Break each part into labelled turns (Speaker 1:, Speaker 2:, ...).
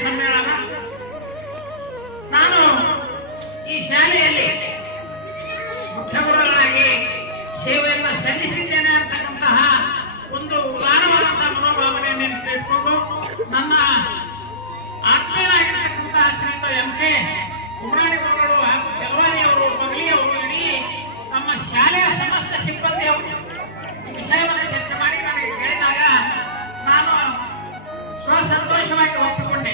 Speaker 1: ಸಮ್ಮೇಳನ ನಾನು ಈ ಶಾಲೆಯಲ್ಲಿ ಮುಖ್ಯಮಂತ್ರಿಗಳಾಗಿ ಸೇವೆಯನ್ನು ಸಲ್ಲಿಸಿದ್ದೇನೆ ಅಂತಕ್ಕಂತಹ ಒಂದು ಉದಾರವಾದಂತಹ ಮನೋಭಾವನೆಯನ್ನು ಇಟ್ಕೊಂಡು ನನ್ನ ಆತ್ಮೀಯರಾಗಿರ್ತಕ್ಕಂತಹ ಶ್ರೀಮಂತ ಎಂ ಕೆ ಕುಮಾರಿಗೌಡರು ಹಾಗೂ ಚಲವಾನಿ ಅವರು ಮಗಲಿ ಅವರು ಇಡೀ ನಮ್ಮ ಶಾಲೆಯ ಸಮಸ್ತ ಸಿಬ್ಬಂದಿ ಅವರು ಈ ವಿಷಯವನ್ನು ಚರ್ಚೆ ಮಾಡಿ ನನಗೆ ಕೇಳಿದಾಗ ನಾನು ಸ್ವಸಂತೋಷವಾಗಿ ಒಪ್ಪಿಕೊಂಡೆ.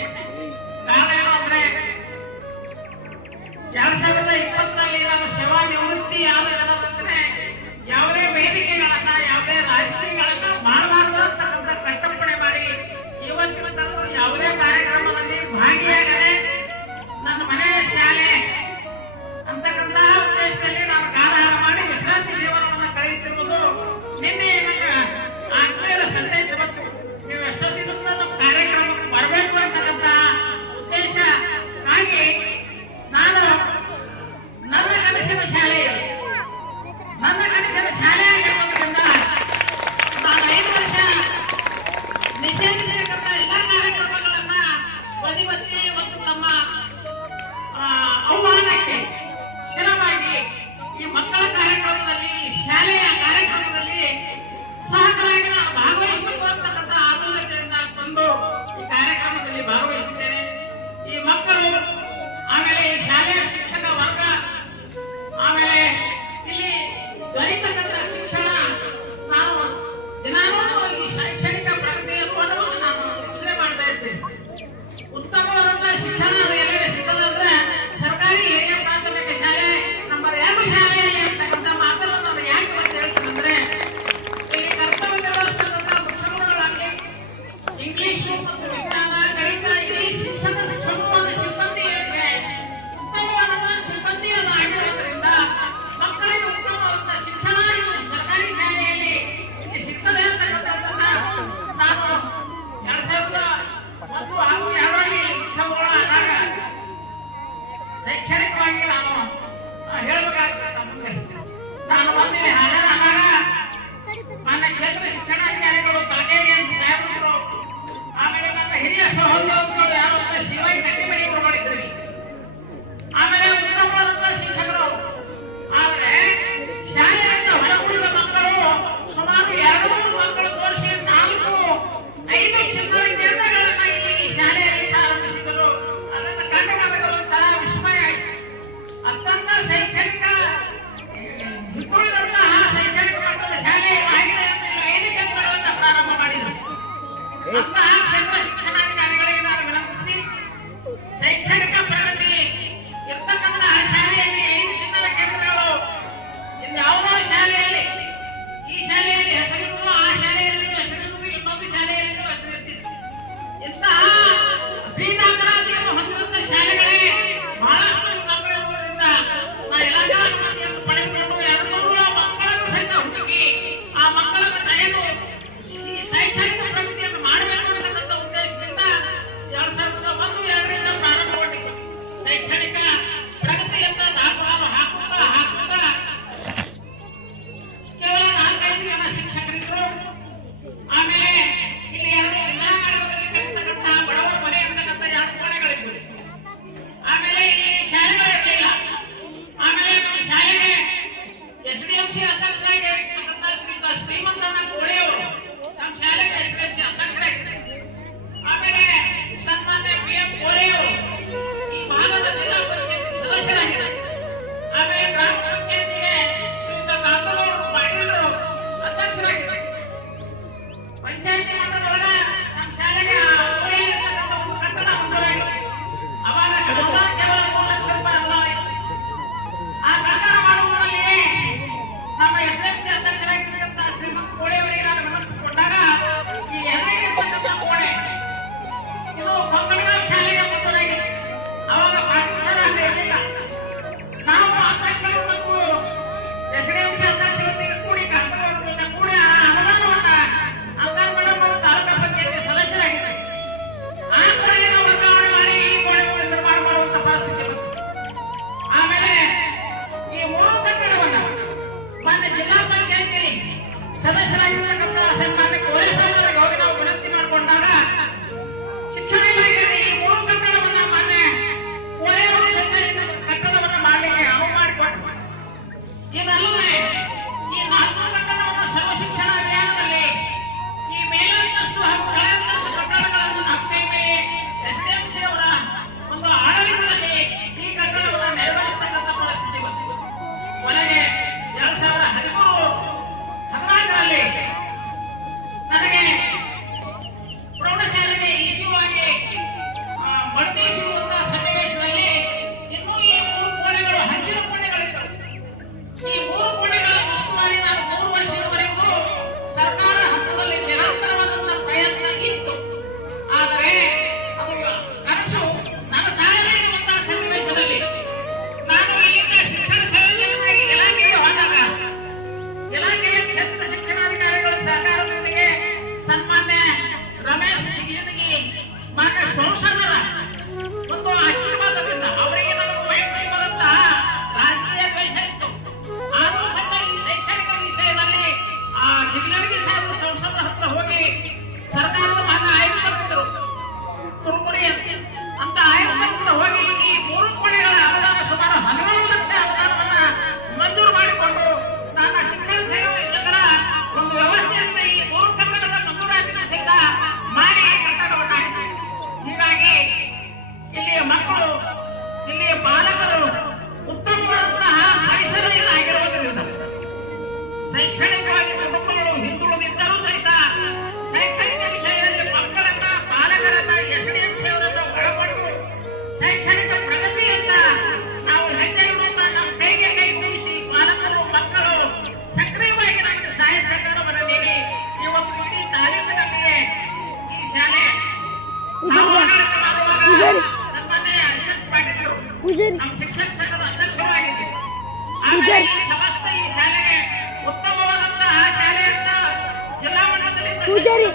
Speaker 1: ಪೂಜಾರಿ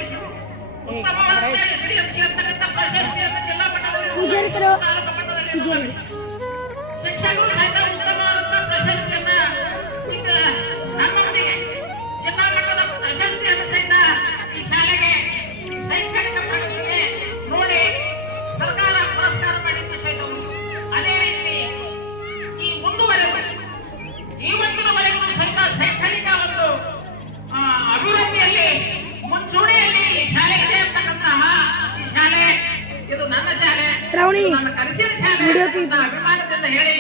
Speaker 1: ಪೂಜಾರಿ ಪೂಜಾರಿ
Speaker 2: ಕಲಸಿನ ಶಾಲೆ ಅಭಿಮಾನದಿಂದ ಹೇಳಿ.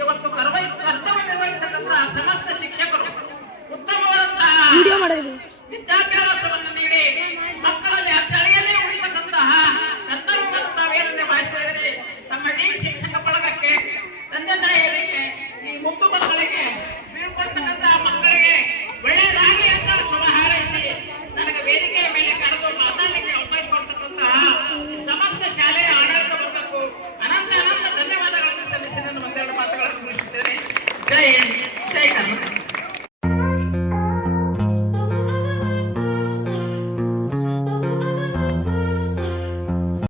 Speaker 2: ಇವತ್ತು ಕರ್ವೈ ಕರ್ತವ್ಯ ನಿರ್ವಹಿಸತಕ್ಕಂಥ ಸಮಸ್ತ ಶಿಕ್ಷಕರು ಉತ್ತಮವಾದಂತಹ
Speaker 1: ವಿದ್ಯಾಭ್ಯಾಸವನ್ನು ನೀಡಿ
Speaker 2: ಮಕ್ಕಳಲ್ಲಿ